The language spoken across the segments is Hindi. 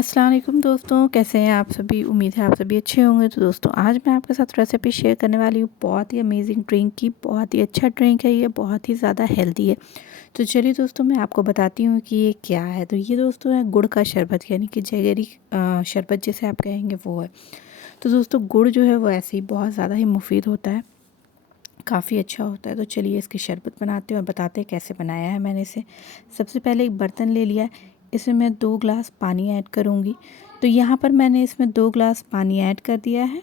अस्सलाम वालेकुम दोस्तों, कैसे हैं आप सभी। उम्मीद है आप सभी अच्छे होंगे। तो दोस्तों आज मैं आपके साथ रेसिपी शेयर करने वाली हूँ बहुत ही अमेजिंग ड्रिंक की। बहुत ही अच्छा ड्रिंक है ये, बहुत ही ज़्यादा हेल्दी है। तो चलिए दोस्तों मैं आपको बताती हूँ कि ये क्या है। तो ये दोस्तों है गुड़ का शरबत, यानी कि जैगरी शरबत जिसे आप कहेंगे वो है। तो दोस्तों गुड़ जो है वो ऐसे ही बहुत ज़्यादा ही मुफीद होता है, काफ़ी अच्छा होता है। तो चलिए इसकी शरबत बनाते हैं और बताते हैं कैसे बनाया है मैंने इसे। सबसे पहले एक बर्तन ले लिया है, इसमें मैं 2 ग्लास पानी ऐड करूँगी। तो यहाँ पर मैंने इसमें 2 ग्लास पानी ऐड कर दिया है।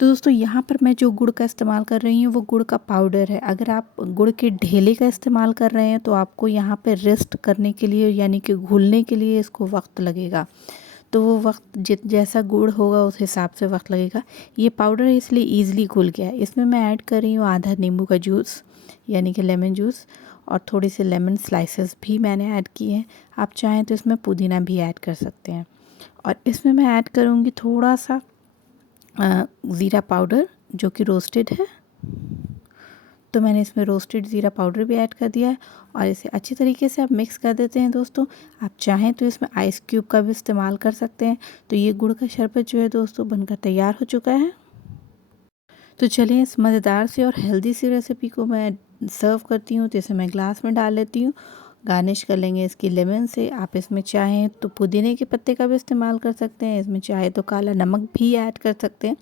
तो दोस्तों यहाँ पर मैं जो गुड़ का इस्तेमाल कर रही हूँ वो गुड़ का पाउडर है। अगर आप गुड़ के ढेले का इस्तेमाल कर रहे हैं तो आपको यहाँ पे रेस्ट करने के लिए, यानी कि घुलने के लिए इसको वक्त लगेगा। तो वो वक्त जैसा गुड़ होगा उस हिसाब से वक्त लगेगा। ये पाउडर है इसलिए ईज़िली घुल गया है। इसमें मैं ऐड कर रही हूँ आधा नींबू का जूस, यानी कि लेमन जूस, और थोड़ी सी लेमन स्लाइसेस भी मैंने ऐड किए हैं। आप चाहें तो इसमें पुदीना भी ऐड कर सकते हैं। और इसमें मैं ऐड करूँगी थोड़ा सा ज़ीरा पाउडर जो कि रोस्टेड है। तो मैंने इसमें रोस्टेड ज़ीरा पाउडर भी ऐड कर दिया है और इसे अच्छी तरीके से आप मिक्स कर देते हैं दोस्तों। आप चाहें तो इसमें आइस क्यूब का भी इस्तेमाल कर सकते हैं। तो ये गुड़ का शरबत जो है दोस्तों बनकर तैयार हो चुका है। तो चलिए इस मज़ेदार सी और हेल्दी सी रेसिपी को मैं सर्व करती हूँ। तो इसे मैं ग्लास में डाल लेती हूँ। गार्निश कर लेंगे इसकी लेमन से। आप इसमें चाहें तो पुदीने के पत्ते का भी इस्तेमाल कर सकते हैं, इसमें चाहे तो काला नमक भी ऐड कर सकते हैं।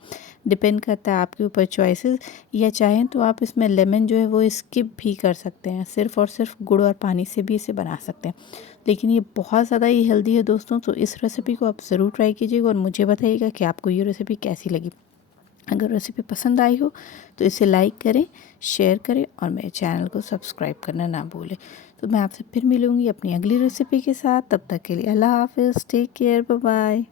डिपेंड करता है आपके ऊपर चॉइसेस। या चाहें तो आप इसमें लेमन जो है वो स्किप भी कर सकते हैं, सिर्फ़ और सिर्फ गुड़ और पानी से भी इसे बना सकते हैं। लेकिन ये बहुत ज़्यादा ही हेल्दी है दोस्तों। तो इस रेसिपी को आप ज़रूर ट्राई कीजिएगा और मुझे बताइएगा कि आपको ये रेसिपी कैसी लगी। अगर रेसिपी पसंद आई हो तो इसे लाइक करें, शेयर करें और मेरे चैनल को सब्सक्राइब करना ना भूलें। तो मैं आपसे फिर मिलूँगी अपनी अगली रेसिपी के साथ। तब तक के लिए अल्लाह हाफ़िज़, टेक केयर, बाय बाय।